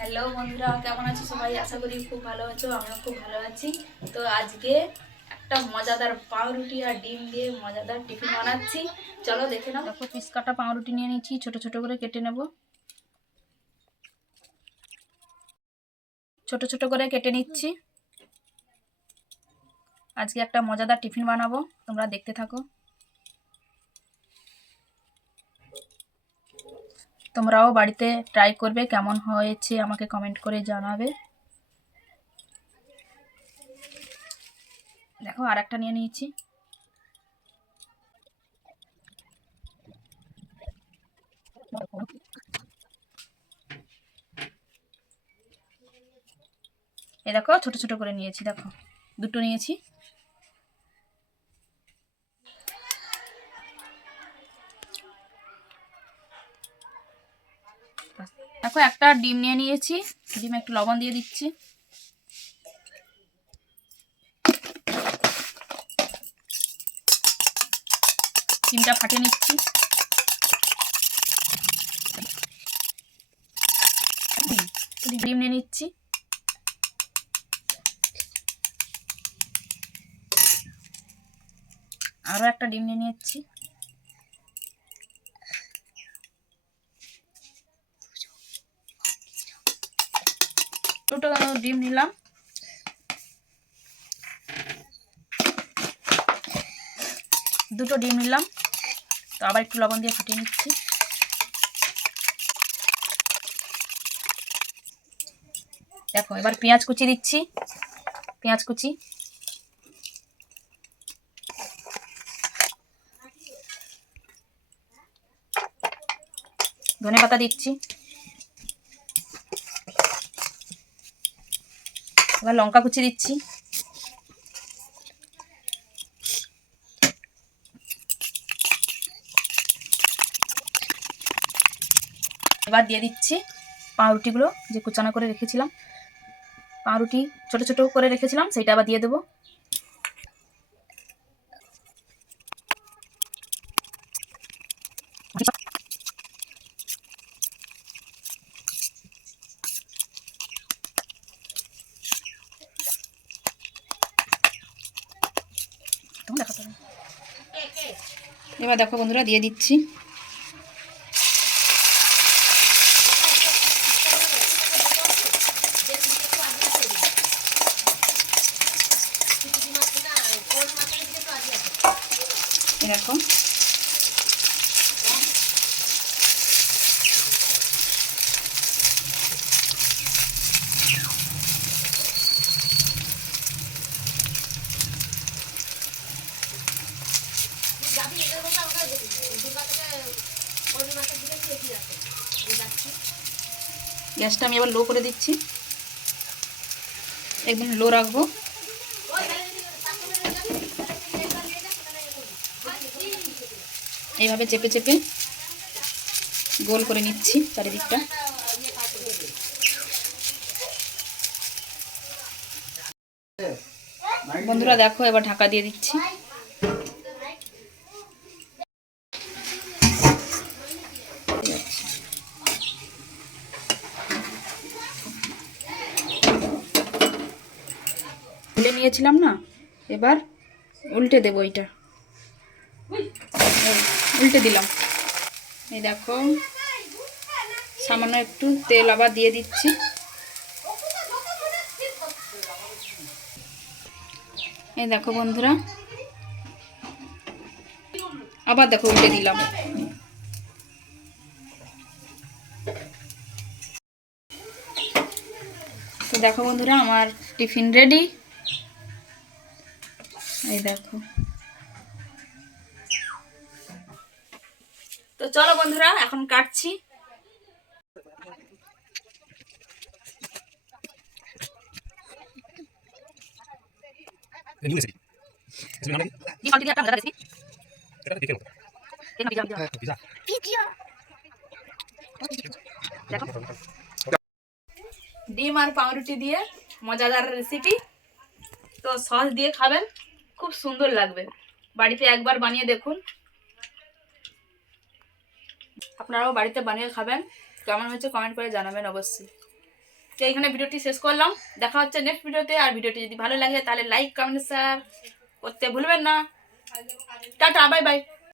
Hello বন্ধুরা, কেমন আছো সবাই? আশা করি খুব ভালো আছো, আমিও খুব ভালো আছি। তো আজকে একটা মজাদার পাউরুটি আর ডিম দিয়ে মজাদার টিফিন বানাচ্ছি। চলো দেখে নাও। দেখো, পিস কাটা পাউরুটি নিয়ে নিচ্ছি ছোট ছোট করে কেটে নেব। ছোট ছোট করে কেটে নিচ্ছি। আজকে একটা মজাদার টিফিন বানাবো, তোমরা দেখতে থাকো। তোমরাও বাড়িতে ট্রাই করবে, কেমন হয়েছে আমাকে কমেন্ট করে জানাবে। দেখো আর একটা নিয়ে নিয়েছি। এ দেখো, ছোট ছোট করে নিয়েছি, দেখো। দুটো নিয়েছি। দেখো, একটা ডিম নিয়ে নিয়েছি। ডিম একটু লবণ দিয়ে দিচ্ছি। ডিমটা ফাটিয়ে নিচ্ছি। ডিম নিয়ে নিচ্ছি। আরও একটা ডিম নিয়ে নিচ্ছি দুটো ডিম নিলাম। দুটো ডিম নিলাম। তো আবার একটু লবণ দিয়ে ফাটিয়ে নিচ্ছি। দেখো, এবার পেঁয়াজ কুচি দিচ্ছি। পেঁয়াজ কুচি। ধনে পাতা দিচ্ছি। এবার লঙ্কা কুচি দিচ্ছি। এবার দিয়ে দিচ্ছি পাউরুটিগুলো যে কুচানা করে রেখেছিলাম। পাউরুটি ছোট ছোট করে রেখেছিলাম সেটা আবার দিয়ে দেবো। দেখাতে হবে। এবার দেখো বন্ধুরা দিয়ে দিচ্ছি এরকম গ্যাসটা আমি আবার লো করে দিচ্ছি। একদম লো রাখব। এইভাবে চেপে চেপে গোল করে নিচ্ছি চারিদিকটা। বন্ধুরা দেখো, এবার ঢাকা দিয়ে দিচ্ছি তুলে নিয়েছিলাম না, এবার উল্টে দেবো এটা। উল্টে দিলাম। এই দেখো, সামান্য একটু তেল আবার দিয়ে দিচ্ছি। এই দেখো বন্ধুরা, আবার দেখো উল্টে দিলাম। তো দেখো বন্ধুরা, আমার টিফিন রেডি। এই দেখো। তো চলো বন্ধুরা এখন কাটছি। হ্যাঁ ডিম আর পাউরুটি দিয়ে মজাদার রেসিপি তো সস দিয়ে খাবেন। খুব সুন্দর লাগবে। বাড়িতে একবার বানিয়ে দেখুন। আপনারাও বাড়িতে বানিয়ে খাবেন। কেমন হয়েছে কমেন্ট করে জানাবেন অবশ্যই। তো এইখানে ভিডিওটি শেষ করলাম। দেখা হচ্ছে নেক্সট ভিডিওতে। আর ভিডিওটি যদি ভালো লাগে, তাহলে লাইক কমেন্ট শেয়ার করতে ভুলবেন না। Tata bye bye